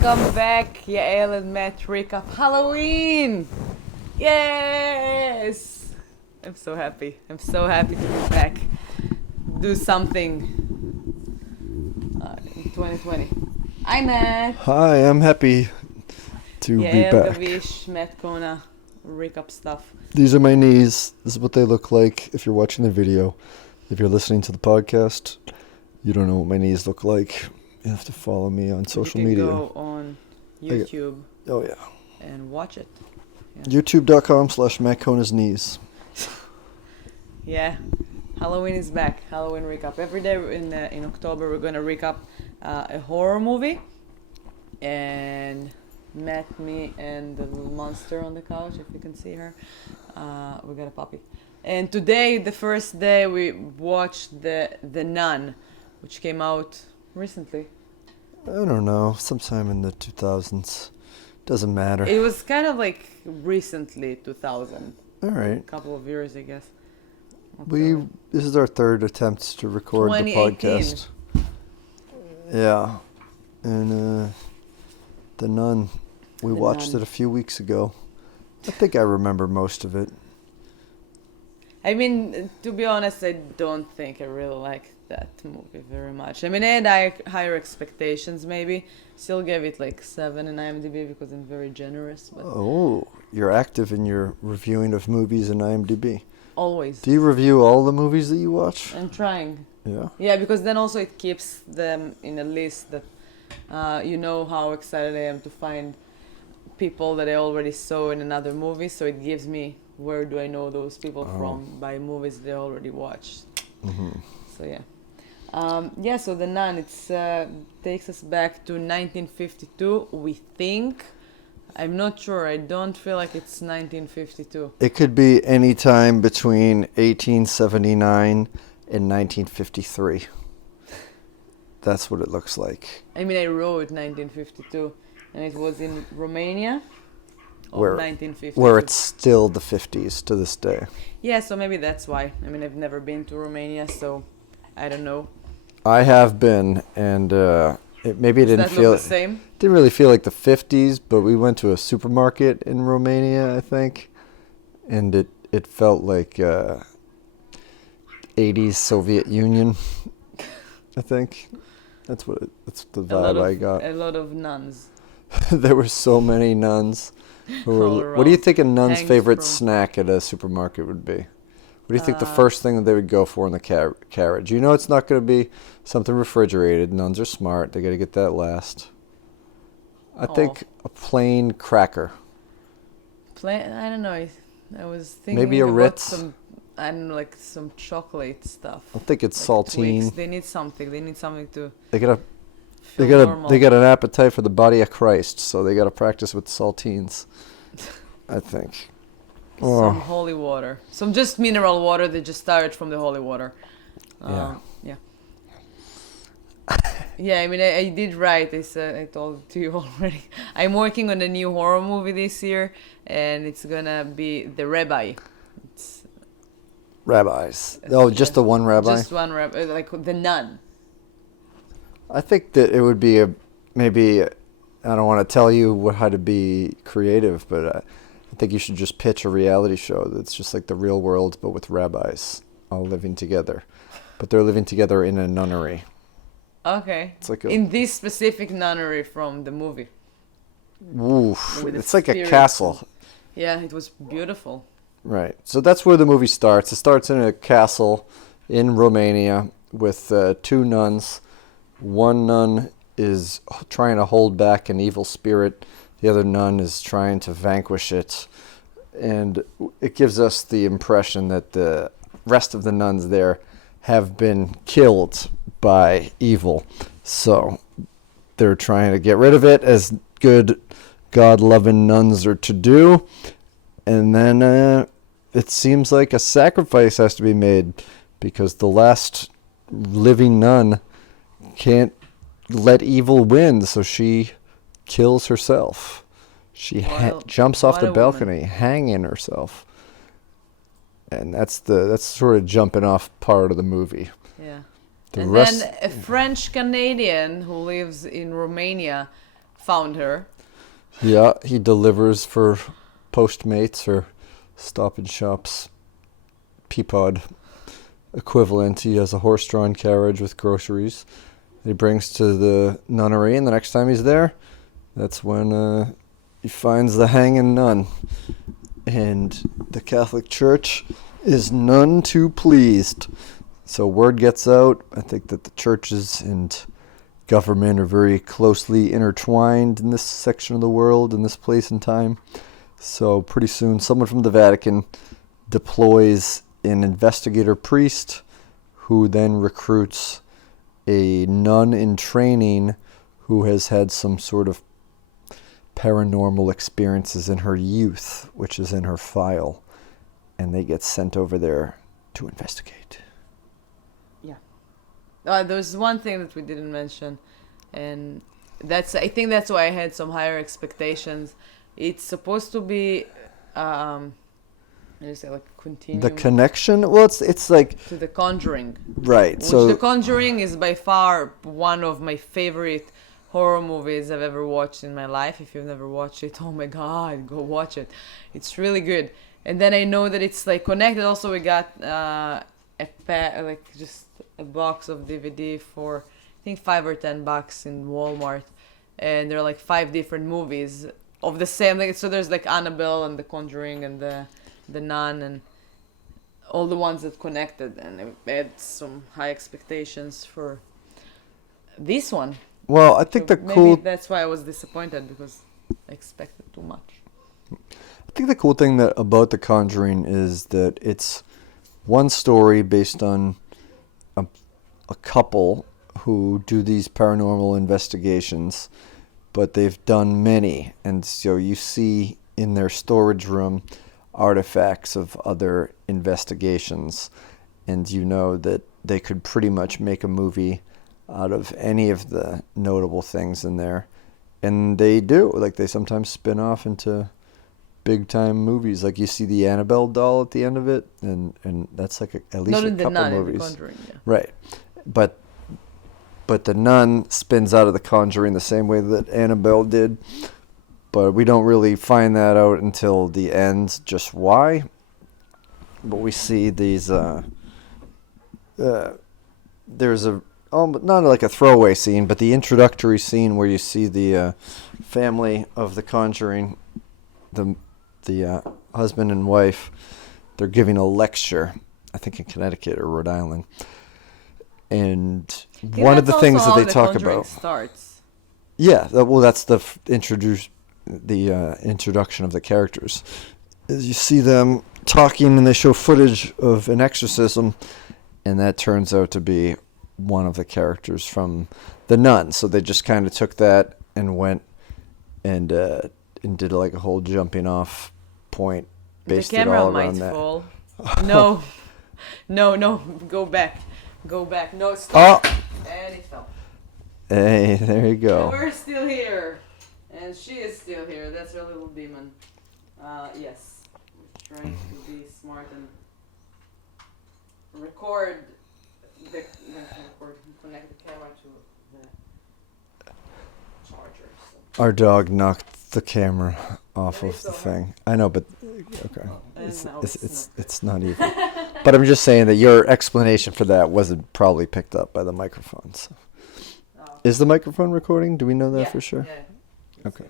Welcome back, Yael and Matt Recap. Halloween! Yes! I'm so happy. I'm so happy to be back. Do something in 2020. Hi, Matt. Hi, I'm happy to be Yael, back. Gavish, Matt, Kona, recap stuff. These are my knees. This is what they look like if you're watching the video. If you're listening to the podcast, you don't know what my knees look like. You have to follow me on social media. You can go on YouTube Oh, yeah. and watch it. Yeah. YouTube.com/MattKona's knees. Yeah, Halloween is back. Halloween recap. Every day in October we're gonna recap a horror movie. And Matt, me, and the little monster on the couch, if you can see her. We got a puppy. And today, the first day, we watched the Nun, which came out recently. I don't know, sometime in the 2000s. Doesn't matter. It was kind of like recently 2000. All right. A couple of years, I guess. This is our third attempt to record the 2018. podcast. Yeah. And The Nun, we watched it a few weeks ago. I think I remember most of it. I mean, to be honest, I don't think I really like that movie very much. I mean, I had higher expectations, maybe. Still gave it like 7 in IMDb because I'm very generous. But Oh, you're active in your reviewing of movies in IMDb. always. Do you review all the movies that you watch? I'm trying. Yeah. Yeah, because then also it keeps them in a list that you know how excited I am to find people that I already saw in another movie. So it gives me where do I know those people from by movies they already watched. Mm-hmm. So yeah. So The Nun, it takes us back to 1952, we think. I'm not sure. I don't feel like it's 1952. It could be any time between 1879 and 1953. That's what it looks like. I mean, I wrote 1952, and it was in Romania. Where 1952. where it's still the 50s to this day. Yeah, so maybe that's why. I mean, I've never been to Romania, so I don't know. I have been, and maybe it Does didn't that feel look the same? didn't really feel like the 50s, but we went to a supermarket in Romania, I think, and it felt like 80s Soviet Union. I think that's the vibe I got. A lot of nuns. There were so many nuns. What do you think a nun's favorite snack at a supermarket would be? What do you think the first thing that they would go for in the carriage? You know it's not going to be something refrigerated. Nuns are smart. They got to get that last. I think a plain cracker. I don't know. I was thinking Maybe a about Ritz. I don't know, like some chocolate stuff. I think it's like saltine. Twix. They need something to They got normal. they got an appetite for the body of Christ, so they got to practice with saltines. I think. Some holy water. Some just mineral water that just started from the holy water. Yeah. Yeah. Yeah, I mean, I did write. I told to you already. I'm working on a new horror movie this year, and it's gonna be The Rabbi. It's Rabbis. Oh, just the one rabbi? just one rabbi, like The Nun. I think that it would be maybe, I don't want to tell you how to be creative, but I think you should just pitch a reality show that's just like the real world, but with rabbis all living together. But they're living together in a nunnery. Okay. It's like in this specific nunnery from the movie. Oof. With the It's like a spirits. castle. Yeah, it was beautiful. Right. So that's where the movie starts. It starts in a castle in Romania with 2 nuns. One nun is trying to hold back an evil spirit. The other nun is trying to vanquish it. And it gives us the impression that the rest of the nuns there have been killed by evil. So they're trying to get rid of it, as good God-loving nuns are to do. And then it seems like a sacrifice has to be made because the last living nun can't let evil win, so she kills herself. She jumps off the balcony, hanging herself. And that's sort of jumping off part of the movie. Yeah. The and rest, then a French Canadian who lives in Romania found her. Yeah, he delivers for Postmates or Stop and Shop's Peapod equivalent. He has a horse-drawn carriage with groceries that he brings to the nunnery, and the next time he's there, that's when he finds the hanging nun. And the Catholic Church is none too pleased. So word gets out. I think that the churches and government are very closely intertwined in this section of the world, in this place and time. So pretty soon, someone from the Vatican deploys an investigator priest who then recruits a nun in training who has had some sort of paranormal experiences in her youth, which is in her file. And they get sent over there to investigate. There's one thing that we didn't mention, and I think that's why I had some higher expectations. It's supposed to be, how do you say, like continuum? The connection? Well, it's like to The Conjuring. Right. Which So The Conjuring is by far one of my favorite horror movies I've ever watched in my life. If you've never watched it, oh my god, go watch it. It's really good. And then I know that it's like connected. Also, we got just a box of DVD for I think $5 or $10 in Walmart, and there are like 5 different movies of the same. Like, so there's like Annabelle and The Conjuring and the Nun and all the ones that connected, and I had some high expectations for this one. well, I think So the cool maybe that's why I was disappointed, because I expected too much. I think the cool thing that about The Conjuring is that it's one story based on a couple who do these paranormal investigations, but they've done many, and so you see in their storage room artifacts of other investigations, and you know that they could pretty much make a movie out of any of the notable things in there, and they do. Like, they sometimes spin off into big time movies. Like, you see the Annabelle doll at the end of it, and that's like at least Not a in The couple Nun, movies. in The Conjuring, yeah. Right. But the Nun spins out of The Conjuring the same way that Annabelle did. But we don't really find that out until the end, just why. But we see these, there's not like a throwaway scene, but the introductory scene where you see the family of The Conjuring, the husband and wife, they're giving a lecture, I think in Connecticut or Rhode Island. And one of the things that they talk about starts. Yeah, that's the introduction of the characters. Is you see them talking, and they show footage of an exorcism, and that turns out to be one of the characters from The Nun. So they just kind of took that and went and did like a whole jumping off point, based it all around that. The camera might fall. No, go back. No, stop. Oh. And it fell. Hey, there you go. And we're still here. And she is still here. That's her little demon. Yes. We're trying to be smart and connect the camera to the charger. So. Our dog knocked the camera off of the thing. I know, but okay. It's not even. But I'm just saying that your explanation for that wasn't probably picked up by the microphone. So. Oh. Is the microphone recording? Do we know that for sure? Yeah. Okay.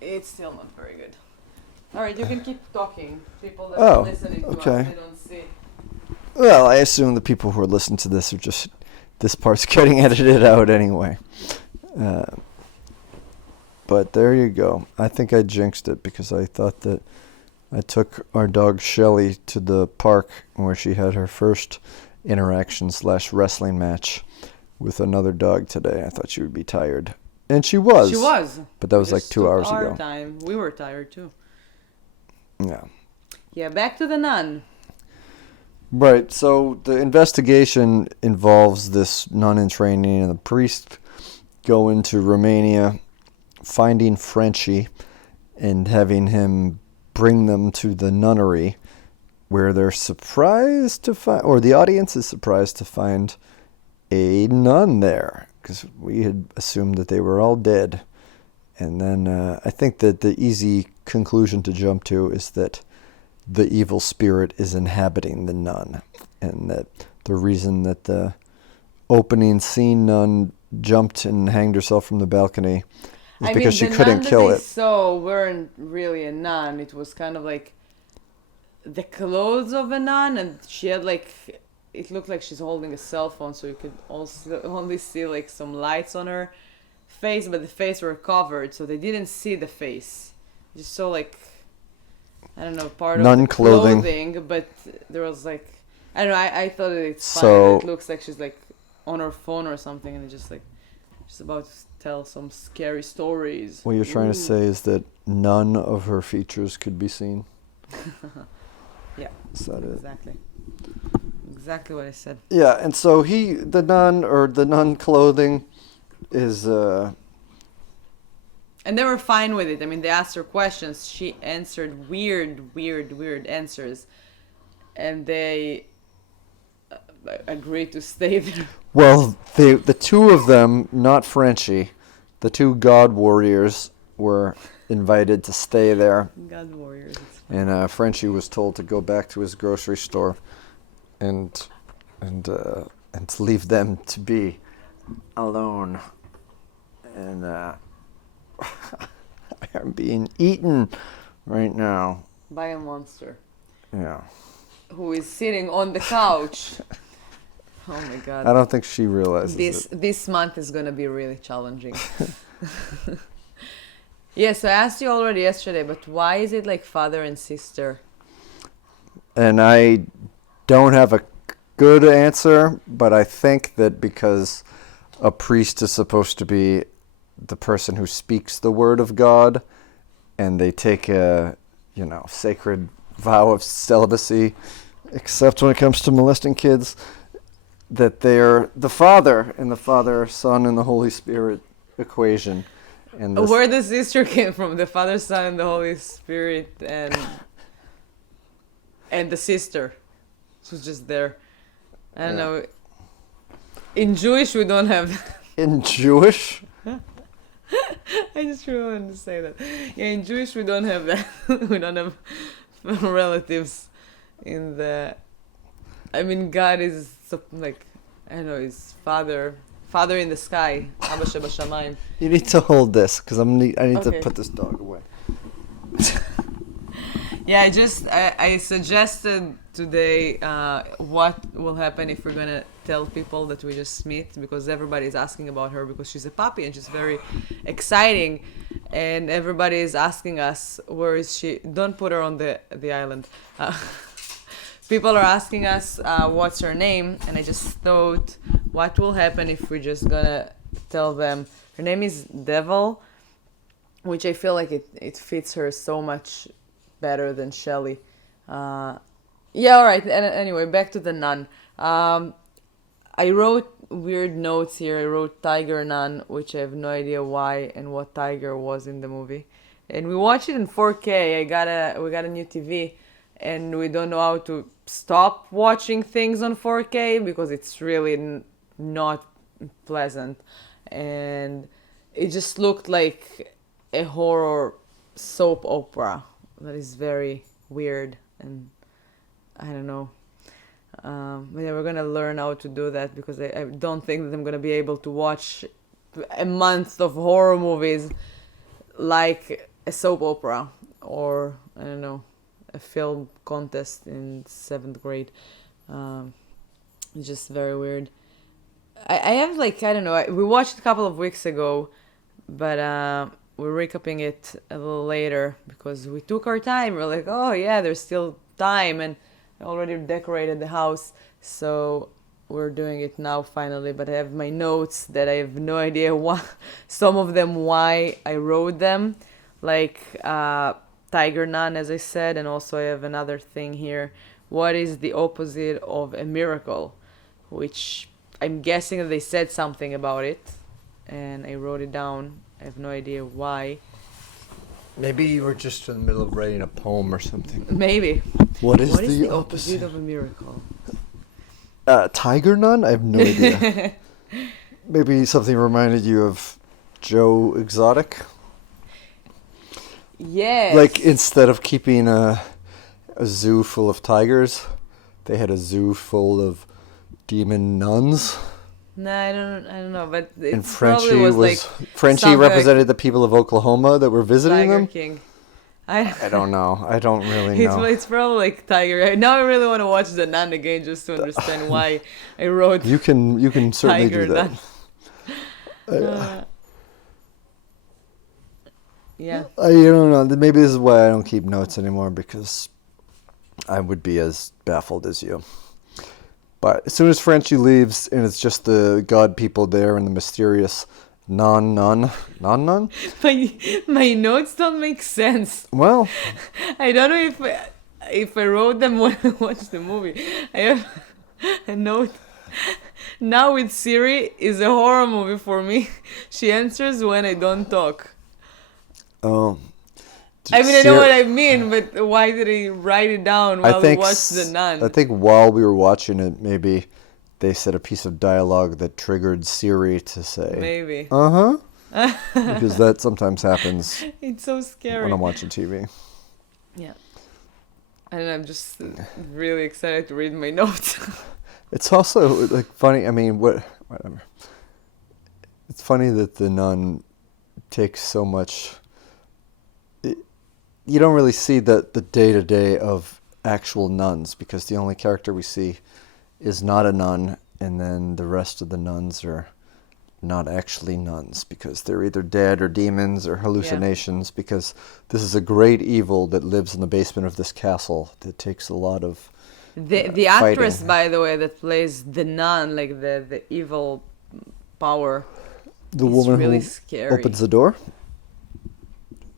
It's still not very good. All right, you can keep talking. People that are listening to us, they don't see. Well, I assume the people who are listening to this are just, this part's getting edited out anyway. But there you go. I think I jinxed it because I thought that I took our dog Shelly to the park where she had her first interaction/wrestling match with another dog today. I thought she would be tired. And she was. She was. But that was like 2 hours ago. Time. We were tired too. Yeah. Yeah, back to The Nun. Right, so the investigation involves this nun in training and the priest going to Romania, finding Frenchie, and having him bring them to the nunnery, where they're surprised to find, or the audience is surprised to find a nun there, because we had assumed that they were all dead. And then I think that the easy conclusion to jump to is that the evil spirit is inhabiting the nun, and that the reason that the opening scene nun jumped and hanged herself from the balcony is because she couldn't kill it. So weren't really a nun. It was kind of like the clothes of a nun, and she had like, it looked like she's holding a cell phone, so you could also only see like some lights on her face, but the face were covered, so they didn't see the face. You just saw like, I don't know, part nun of the clothing, but there was like, I don't know, I thought it's fine. So, it looks like she's like on her phone or something, and it's just like she's about to tell some scary stories. What you're trying to say is that none of her features could be seen. Yeah, is that exactly. Exactly what I said. Yeah, and so the nun clothing is and they were fine with it. I mean, they asked her questions. She answered weird answers, and they agreed to stay there. Well, the two of them, not Frenchie, the two God warriors were invited to stay there. God warriors. And Frenchie was told to go back to his grocery store and to leave them to be alone. And I am being eaten right now by a monster. Yeah. Who is sitting on the couch. Oh my God. I don't think she realizes this month is gonna be really challenging. Yes, I asked you already yesterday, but why is it like father and sister? And I don't have a good answer, but I think that because a priest is supposed to be the person who speaks the word of God, and they take a, sacred vow of celibacy, except when it comes to molesting kids, that they're the Father in the Father, Son, and the Holy Spirit equation. And where the sister came from, the Father, Son, and the Holy Spirit, and the sister who's just there. I don't know. In Jewish, we don't have. In Jewish? I just really wanted to say that. Yeah, in Jewish, we don't have that. We don't have relatives in the. I mean, God is like, I don't know, His Father in the sky. Abba Shebashamayim. You need to hold this because I need to put this dog away. Yeah, I suggested today what will happen if we're gonna tell people that we just met, because everybody's asking about her because she's a puppy and she's very exciting, and everybody is asking us, where is she? Don't put her on the island. People are asking us what's her name, and I just thought, what will happen if we're just gonna tell them her name is Devil, which I feel like it fits her so much better than Shelley. Yeah, all right. Anyway, back to the nun. I wrote weird notes here. I wrote Tiger Nun, which I have no idea why and what tiger was in the movie. And we watched it in 4K. We got a new TV, and we don't know how to stop watching things on 4K because it's really not pleasant. And it just looked like a horror soap opera that is very weird, and I don't know. But yeah, we're gonna learn how to do that, because I don't think that I'm gonna be able to watch a month of horror movies like a soap opera, or I don't know, a film contest in 7th grade. It's just very weird. I have like, I don't know, we watched a couple of weeks ago, but we're recapping it a little later because we took our time. We're like, oh yeah, there's still time, and I already decorated the house, so we're doing it now finally. But I have my notes that I have no idea why, some of them why I wrote them, like Tiger Nun, as I said, and also I have another thing here. What is the opposite of a miracle? Which I'm guessing that they said something about it, and I wrote it down. I have no idea why. Maybe you were just in the middle of writing a poem or something. Maybe. What is the opposite of a miracle? Tiger Nun? I have no idea. maybe something reminded you of Joe Exotic? Yes. Like instead of keeping a zoo full of tigers, they had a zoo full of demon nuns. No, I don't know, but it And probably was like Frenchie something represented the people of Oklahoma that were visiting Tiger them. King. I don't know. I don't really know. It's probably like Tiger. Now I really want to watch The Nun again just to understand why I wrote You can certainly Tiger do that. Nun. Yeah. I don't know. Maybe this is why I don't keep notes anymore, because I would be as baffled as you. But as soon as Frenchie leaves and it's just the god people there and the mysterious non-nun? My notes don't make sense. Well, I don't know if I wrote them when I watched the movie. I have a note. Now with Siri is a horror movie for me. She answers when I don't talk. oh. I mean, I know what I mean, but why did he write it down while we watched The Nun? I think while we were watching it, maybe they said a piece of dialogue that triggered Siri to say, Maybe. Uh-huh. Because that sometimes happens It's so scary. when I'm watching TV. Yeah. I don't know, I'm just really excited to read my notes. It's also like funny. I mean, whatever. It's funny that The Nun takes so much. You don't really see the day-to-day of actual nuns, because the only character we see is not a nun, and then the rest of the nuns are not actually nuns, because they're either dead or demons or hallucinations, because this is a great evil that lives in the basement of this castle that takes a lot of The actress, fighting. by the way, that plays the nun, like the evil power, The is woman really who scary. opens the door,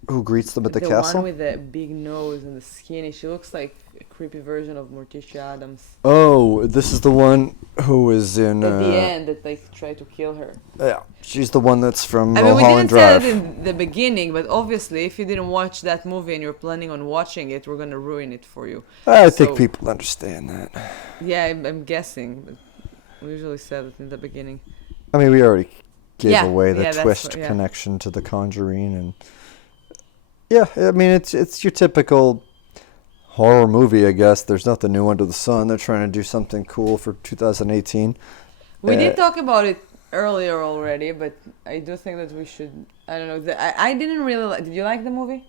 who greets them at the castle. one with the big nose and the skinny. She looks like a creepy version of Morticia Adams. Oh, this is the one who is in... At the end, that like tried to kill her. Yeah, she's the one that's from I mean, we Mulholland didn't say Drive. that in the beginning, but obviously, if you didn't watch that movie and you're planning on watching it, we're gonna ruin it for you. I think So- people understand that. Yeah, I'm guessing. But we usually said it in the beginning. I mean, we already gave Yeah, away the yeah, that's twist what- yeah. connection to The Conjuring, and yeah, I mean, it's your typical horror movie, I guess. There's nothing new under the sun. They're trying to do something cool for 2018. We Uh, did talk about it earlier already, but I do think that we should. I don't know. I didn't really like. Did you like the movie?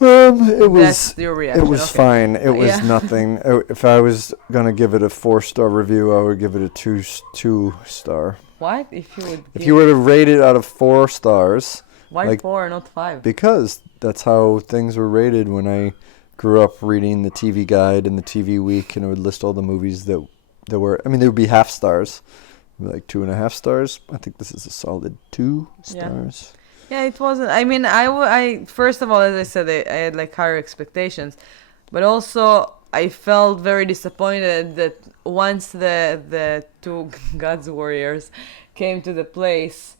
It was That's your reaction. it was okay. fine. It was Yeah. nothing. If I was gonna give it a 4-star review, I would give it a 2-star. What if you would? If you were to rate it out of 4 stars, Why like- 4, not 5? because that's how things were rated when I grew up reading the TV Guide and the TV Week, and it would list all the movies that were. I mean, there would be half stars, like 2.5 stars. I think this is a solid 2 Yeah. stars. Yeah, it wasn't. I mean, I first of all, as I said, I had like higher expectations, but also I felt very disappointed that once the two God's warriors came to the place,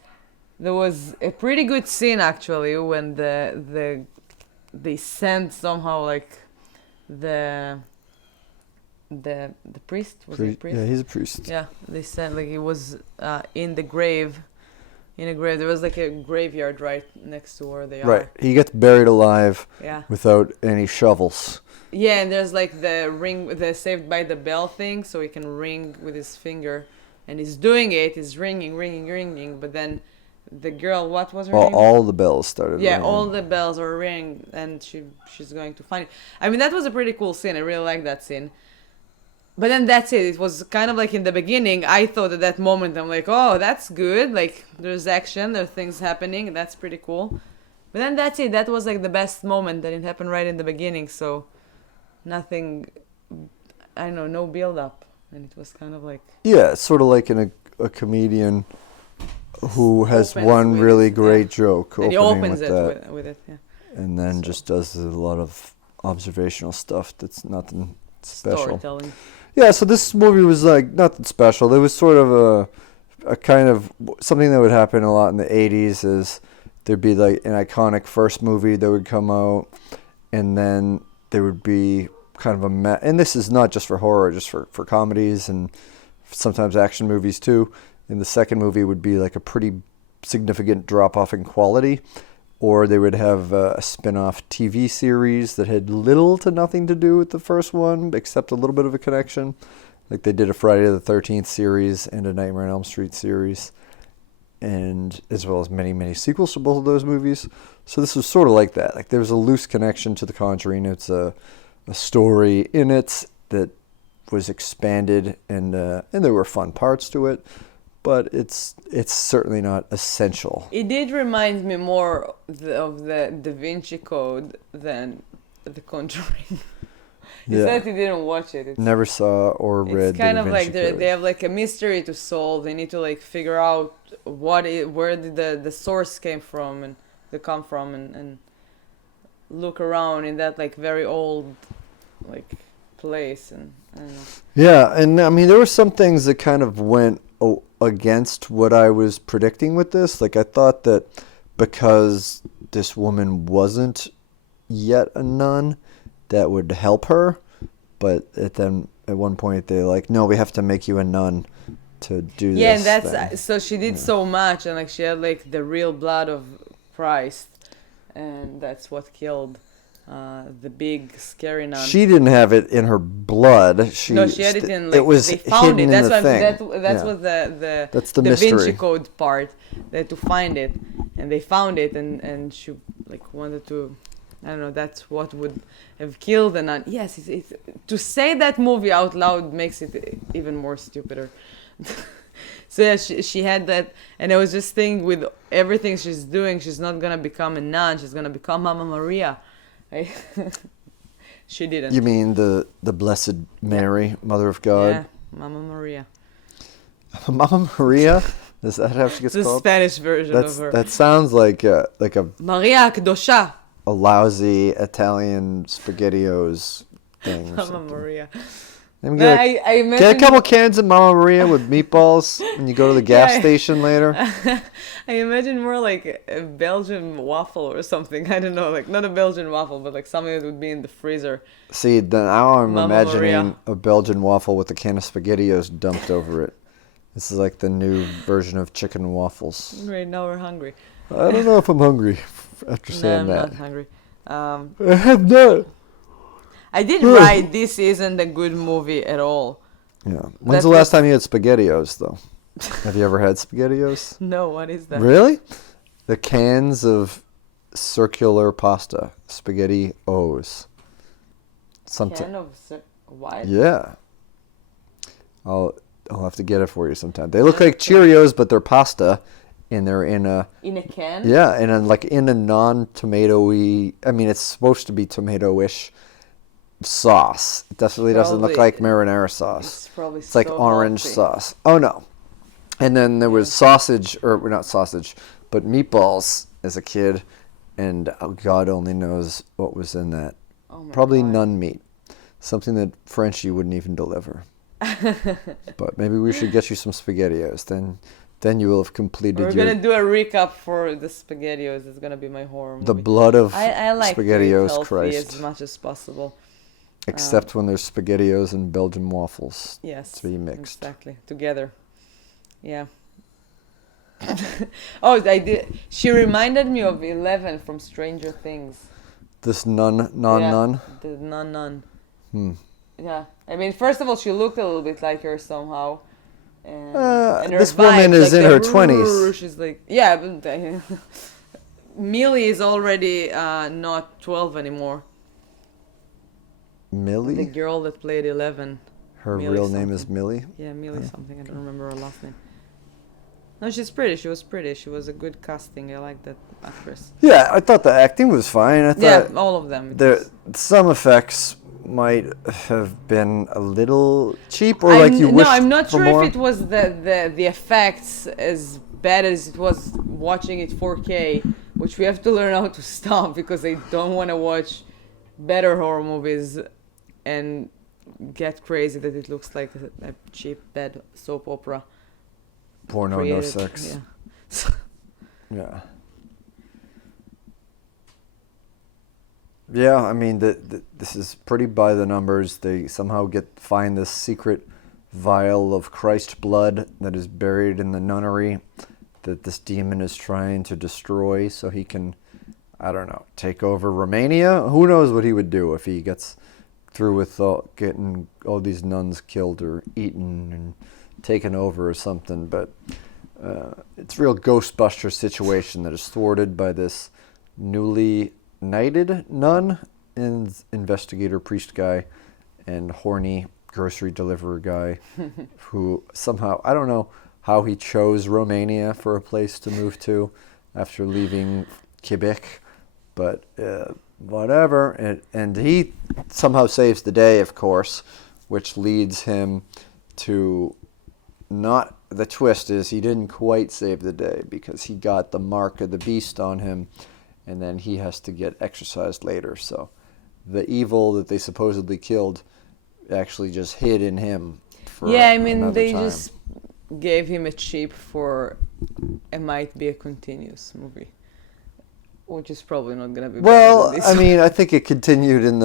there was a pretty good scene actually when they sent somehow like the priest, was he a priest? Yeah, he's a priest. Yeah, they said like he was in the grave. In a grave, there was like a graveyard right next to where they Right. are. He gets buried alive Yeah. without any shovels. Yeah, and there's like the ring, the Saved by the Bell thing, so he can ring with his finger, and he's doing it. He's ringing, but then the girl, what was her Well, name? all the bells started Yeah, ringing. all the bells are ringing, and she's going to find it. I mean, that was a pretty cool scene. I really like that scene. But then that's it. It was kind of like in the beginning, I thought at that moment, I'm like, oh, that's good. Like, there's action, there are things happening, that's pretty cool. But then that's it. That was like the best moment that it happened right in the beginning. So, nothing, I don't know, no build up. And it was kind of like, Yeah, it's sort of like a comedian who has Opens one with really it, great joke and he opening opens with it that, with it, yeah. and then So- just does a lot of observational stuff that's nothing special. Storytelling. Yeah, so this movie was like nothing special. It was sort of a kind of something that would happen a lot in the 80s is there'd be like an iconic first movie that would come out, and then there would be kind of and this is not just for horror, just for comedies and sometimes action movies too. in the second movie would be like a pretty significant drop off in quality, or they would have a spin-off TV series that had little to nothing to do with the first one, except a little bit of a connection. Like they did a Friday the 13th series and a Nightmare on Elm Street series, and as well as many, many sequels to both of those movies. So this was sort of like that. Like there was a loose connection to The Conjuring. It's a story in it that was expanded, and there were fun parts to it, but it's certainly not essential. It did remind me more of the Da Vinci Code than The Conjuring. You said you didn't watch it. Never saw or read. It's kind the of Da Vinci like Code. they have like a mystery to solve. They need to like figure out where did the source came from and they come from, and look around in that like very old like place, and I don't know. Yeah, and I mean there were some things that kind of went against what I was predicting with this. Like I thought that because this woman wasn't yet a nun, that would help her, but then at one point they're like, no, we have to make you a nun to do this. Yeah, and that's thing. so she did so much, and like she had like the real blood of Christ, and that's what killed the big scary nun. She didn't have it in her blood. She had it in like it was they found hidden it. in That's the what thing. that's Yeah. what the That's the Da Vinci mystery. Code part. They had to find it, and they found it, and she like wanted to. I don't know. That's what would have killed the nun. Yes, it's to say that movie out loud makes it even more stupider. So yeah, she had that, and I was just thinking with everything she's doing, she's not gonna become a nun. She's gonna become Mama Maria. Right? She didn't. You mean the Blessed Mary, Mother of God? Yeah, Mama Maria. Mama Maria? Is that how she gets The called? Spanish version of her. That sounds like a Maria Akdosha. lousy Italian SpaghettiOs thing. or Mama something. Maria. Let me No, get I imagine, get a couple cans of Mama Maria with meatballs when you go to the gas Yeah. station later. I imagine more like a Belgian waffle or something. I don't know, like not a Belgian waffle, but like something that would be in the freezer. See, now I'm Mama imagining Maria. a Belgian waffle with a can of SpaghettiOs dumped over it. This is like the new version of chicken waffles. Right now we're hungry. I don't know if I'm hungry after No, saying I'm that. not hungry. I have not. I did write this isn't a good movie at all. Yeah. When's That's the last what- time you had SpaghettiOs, though? Have you ever had SpaghettiOs? No, what is that? Really? The cans of circular pasta, SpaghettiOs. Something. Can of what? Yeah. I'll have to get it for you sometime. They look like Cheerios, but they're pasta, and they're in a In a can? yeah, and like in a non-tomatoey. I mean, it's supposed to be tomato-ish sauce. It definitely doesn't look Probably- like marinara sauce. It's probably It's like so orange healthy. sauce. Oh no. And then there was sausage, or not sausage, but meatballs as a kid, and God only knows what was in that. Oh my Probably God. nun meat, something that Frenchie wouldn't even deliver. But maybe we should get you some SpaghettiOs. Then you will have completed We're your gonna do a recap for the SpaghettiOs. It's gonna be my horror movie. the blood of I like to eat SpaghettiOs healthy Christ. as much as possible. Except when there's SpaghettiOs and Belgian waffles. Yes. To be mixed. Exactly. Together. Yeah. Oh, I did. She reminded me of 11 from Stranger Things. This non-nun. The nun. Hmm. Yeah. I mean, first of all, she looked a little bit like her somehow. And, her this woman is in her 20s. She's like, yeah, but Millie is already not 12 anymore. The Millie? girl that played 11. Her Millie real name is something. Millie? Yeah, Millie something. I don't remember her last name. No, she's pretty. She was pretty. She was a good casting. I like that actress. Yeah, I thought the acting was fine. I Yeah, thought all of them. some effects might have been a little cheap, or like you wished I'm not for sure more. if it was the effects as bad as it was watching it 4K, which we have to learn how to stop because I don't want to watch better horror movies and get crazy that it looks like a cheap bad soap opera. Porno, no created. sex. Yeah. Yeah. Yeah, I mean, this is pretty by the numbers. They somehow find this secret vial of Christ blood that is buried in the nunnery that this demon is trying to destroy so he can, I don't know, take over Romania. Who knows what he would do if he gets through with getting all these nuns killed or eaten and taken over or something. But it's a real Ghostbuster situation that is thwarted by this newly knighted nun and investigator priest guy and horny grocery deliverer guy who somehow, I don't know how he chose Romania for a place to move to after leaving Quebec, but whatever. And he somehow saves the day, of course, which leads him to not, the twist is he didn't quite save the day because he got the mark of the beast on him, and then he has to get exorcised later. So the evil that they supposedly killed actually just hid in him for they time. just gave him a cheap for it might be a continuous movie, which is probably not gonna be Well, better than this. I mean, I think it continued in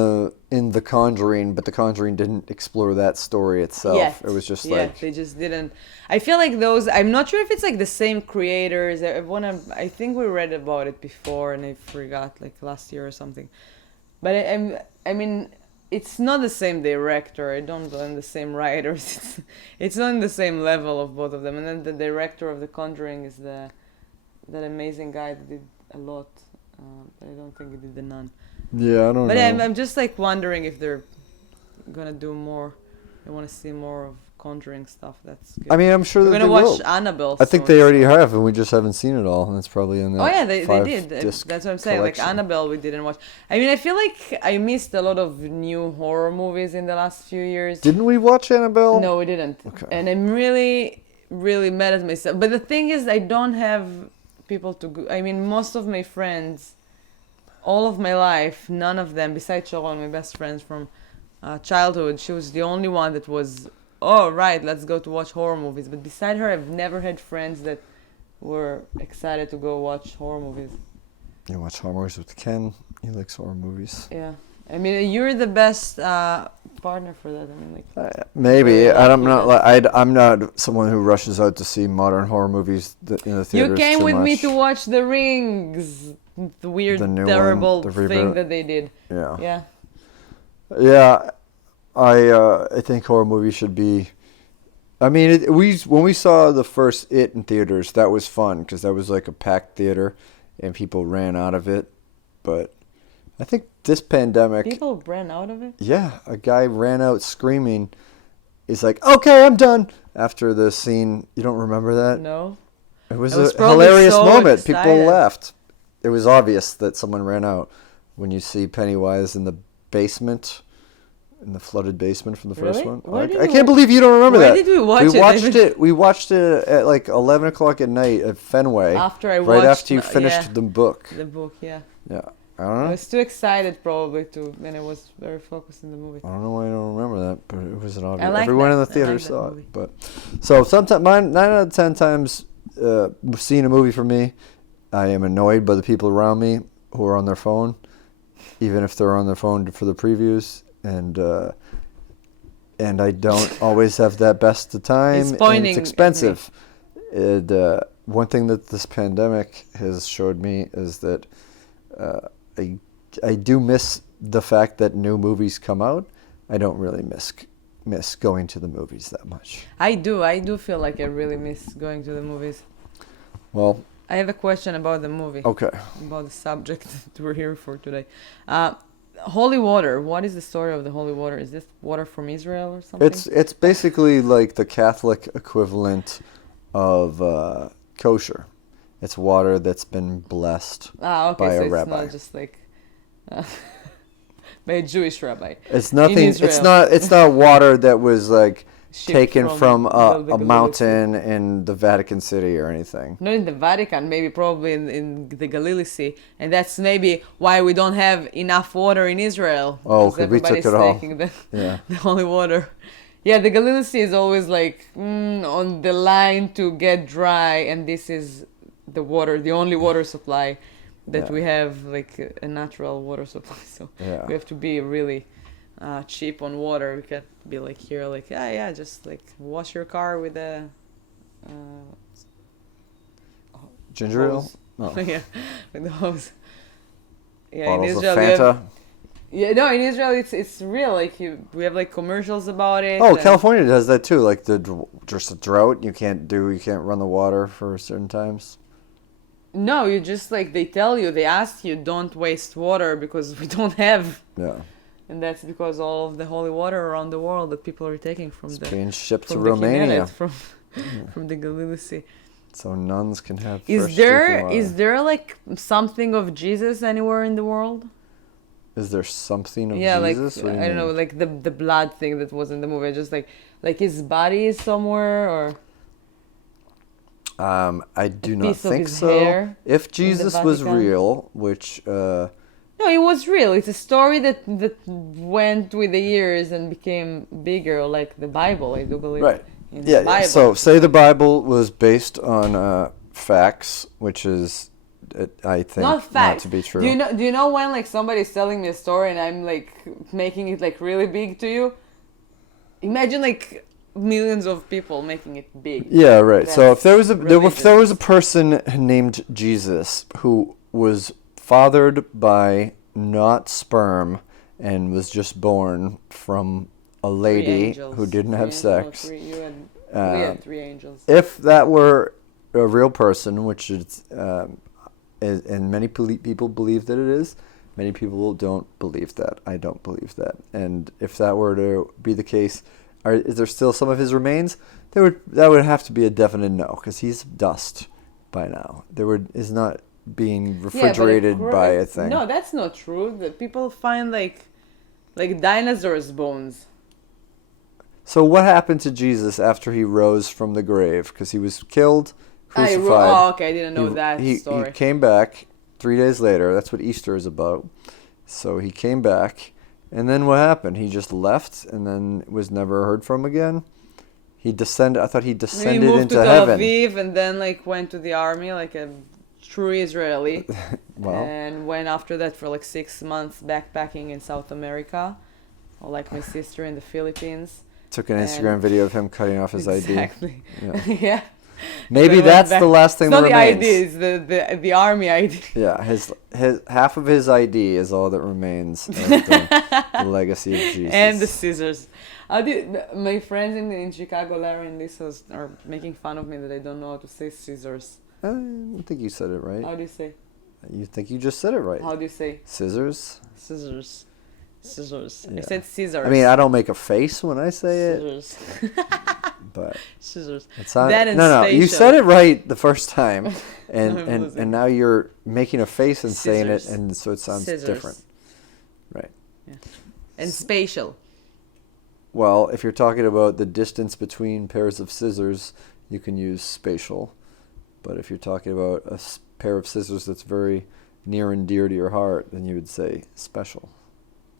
the Conjuring, but the Conjuring didn't explore that story itself. Yet. It was just they just didn't. I feel like those. I'm not sure if it's like the same creators. I think we read about it before, and I forgot, like last year or something. But I mean, it's not the same director. I don't know, and the same writers. It's not in the same level of both of them. And then the director of The Conjuring is that amazing guy that did a lot. But I don't think he did The Nun. Yeah, I don't But know. I'm just like wondering if they're gonna do more. I want to see more of Conjuring stuff. That's good. I mean, I'm sure We're that gonna they watch will. Annabelle. I think soon, they already so- have, and we just haven't seen it all. And it's probably in the Oh yeah, they did. disc That's what I'm saying. collection. Like Annabelle, we didn't watch. I mean, I feel like I missed a lot of new horror movies in the last few years. Didn't we watch Annabelle? No, we didn't. Okay. And I'm really, really mad at myself. But the thing is, I don't have people to go. I mean, most of my friends, all of my life, none of them, besides Sharon, my best friends from childhood, she was the only one that was, oh, right, let's go to watch horror movies. But beside her, I've never had friends that were excited to go watch horror movies. You watch horror movies with Ken. He likes horror movies. Yeah. I mean, you're the best partner for that. I mean, like, Maybe Very I'm lucky not that- like I'm not someone who rushes out to see modern horror movies in the you theaters. came too with me much. to watch The Rings, the weird, The new one, terrible the thing reboot. that they did. Yeah. Yeah. Yeah, I think horror movies should be. I mean, when we saw the first It in theaters, that was fun because that was like a packed theater, and people ran out of it. But I think this pandemic, People ran out of it? yeah, a guy ran out screaming. He's like, "Okay, I'm done." After the scene, you don't remember that? No. It was I was a probably hilarious so moment. People excited. laughed. It was obvious that someone ran out when you see Pennywise in the basement, in the flooded basement from the first Really? one. Where I did can't we- believe you don't remember Where that. did we watch it? We watched it. We watched it at like 11 o'clock at night at Fenway. After I right watched after you finished yeah, the book. the book, yeah. Yeah, I don't I know. was too excited probably to, and I was very focused in the movie. I don't know why I don't remember that, but it was an obvious. like Everyone that. in the I theater like that saw movie. it. But so sometimes, 9 out of 10 times, seeing a movie for me, I am annoyed by the people around me who are on their phone, even if they're on their phone for the previews, and I don't always have that best of time. He's And pointing it's at me. expensive. One thing that this pandemic has showed me is that I do miss the fact that new movies come out. I don't really miss going to the movies that much. I do feel like I really miss going to the movies. Well, I have a question about the movie, okay. about the subject that we're here for today. Holy water. What is the story of the holy water? Is this water from Israel or something? It's basically like the Catholic equivalent of kosher. It's water that's been blessed. Okay, by so a it's rabbi. not just like by a Jewish rabbi. It's nothing. It's Israel. not water that was like Shipped taken from the a Galilee. mountain in the Vatican City or anything. Not in the Vatican, maybe probably in the Galilee Sea, and that's maybe why we don't have enough water in Israel. Oh, 'cause 'cause we took everybody's it all. taking Yeah. the holy water. Yeah, the Galilee Sea is always like on the line to get dry, and this is the water, the only water supply that Yeah. we have, like a natural water supply. So Yeah. we have to be really, cheap on water. We could be like here, like yeah, just like wash your car with a Ginger ale? hose. Oh. Yeah, with the hose. Yeah, Bottles in of Israel, Fanta? yeah, no, in Israel it's real. Like we have like commercials about it. Oh, and- California does that too. Like just a drought, you can't run the water for certain times. No, you just like they ask you, don't waste water because we don't have, Yeah. and that's because all of the holy water around the world that people are taking from It's the being shipped to from the Romania. Kinneret, from the Galilee Sea. So nuns can have Is fresh drinking water. there like something of Jesus anywhere in the world? Is there something of Yeah, Jesus? like What do you I don't know, mean? like the blood thing that was in the movie. Just like his body is somewhere, or I do not piece of think his so. hair If Jesus was Vatican. real, which no, it was real. It's a story that went with the years and became bigger, like the Bible. I do believe. right. In Yeah, the Bible. yeah. So say the Bible was based on facts, which is I think Not facts. to be true. Do you know when like somebody's telling me a story and I'm like making it like really big to you? Imagine like millions of people making it big. Yeah, right. So if there was religion. a person named Jesus who was fathered by not sperm and was just born from a Three lady angels. who didn't Three have angels. sex. No, we had three angels. If that were a real person, which is, and many people believe that it is, many people don't believe that. I don't believe that. And if that were to be the case, is there still some of his remains? That would have to be a definite no, because he's dust by now. Is not being refrigerated by a thing. No, that's not true. That people find like dinosaurs' bones. So what happened to Jesus after he rose from the grave? Because he was killed, crucified. Oh, okay, I didn't know that story. He came back 3 days later. That's what Easter is about. So he came back, and then what happened? He just left, and then was never heard from again. He descended. I thought he descended He moved into to Tel heaven. Aviv and then like went to the army like a true Israeli. Well, And went after that for like 6 months backpacking in South America, or like my sister in the Philippines. took an Instagram video of him cutting off his Exactly. ID. Yeah. Yeah. Maybe Went that's back- the last thing It's not that the remains. ID, it's the army ID. Yeah, his half of his ID is all that remains of the legacy of Jesus. And the scissors. My friends in Chicago, Larry and Lisa, are making fun of me that I don't know how to say scissors. I think you said it right. How do you say? You think you just said it right. How do you say? Scissors. Scissors. Scissors. Yeah. I said scissors. I mean, I don't make a face when I say it, Scissors. but Scissors. it's not. That and No, you spatial. said it right the first time, and No, I'm and, losing. and now you're making a face and saying it, Scissors. and so it sounds Scissors. different. Right. And spatial. Well, if you're talking about the distance between pairs of scissors, you can use spatial. But if you're talking about a pair of scissors that's very near and dear to your heart, then you would say special.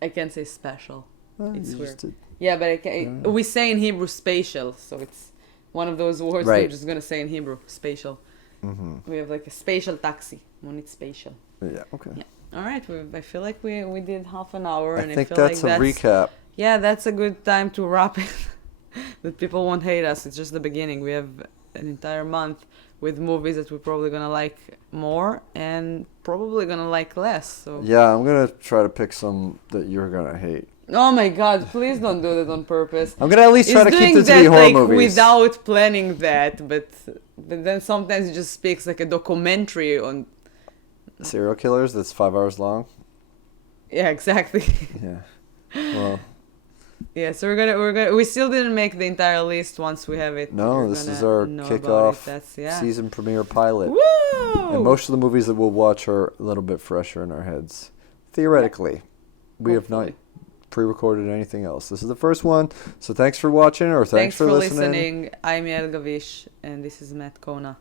I can't say special. It's You weird. just did- Yeah, but we say in Hebrew spatial, so it's one of those words Right. we're just gonna say in Hebrew. Spatial. We have like a spatial taxi. Monit spatial. Yeah, okay. Yeah. All right. I feel like we did half an hour, I and think I feel that's like a recap. Yeah, that's a good time to wrap it. That people won't hate us. It's just the beginning. We have an entire month with movies that we're probably gonna like more and probably gonna like less. So. Yeah, I'm going to try to pick some that you're going to hate. Oh my God! Please don't do that on purpose. I'm going to at least try to keep doing this to that be horror like movies. without planning that, but then sometimes it just speaks like a documentary on. Serial killers, that's 5 hours long. Yeah, exactly. Yeah. Well, Yeah, so we're gonna we still didn't make the entire list. Once we have it, no, you're this is gonna our know about it. kickoff That's, yeah. season premiere pilot. Woo! And most of the movies that we'll watch are a little bit fresher in our heads. Theoretically. We have not Hopefully. pre-recorded anything else. This is the first one. So thanks for watching or thanks for listening. I'm Yael Gavish, and this is Matt Kona.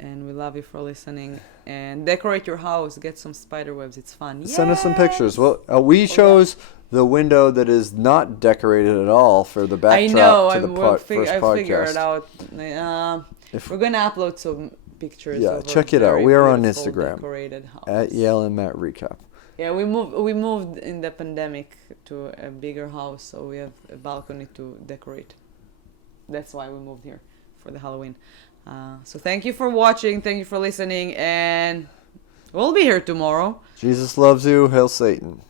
And we love you for listening. And decorate your house. Get some spider webs. It's fun. Send us some Yes! pictures. Well, we chose the window that is not decorated at all for the I backdrop know. to the I'll first figure it podcast. out. If- We're gonna upload some pictures. Yeah, of a check it out. very We are on beautiful Instagram decorated house. At Yael and Matt Recap. Yeah, we moved in the pandemic to a bigger house, so we have a balcony to decorate. That's why we moved here for the Halloween. So thank you for watching, thank you for listening, and we'll be here tomorrow. Jesus loves you. Hail Satan.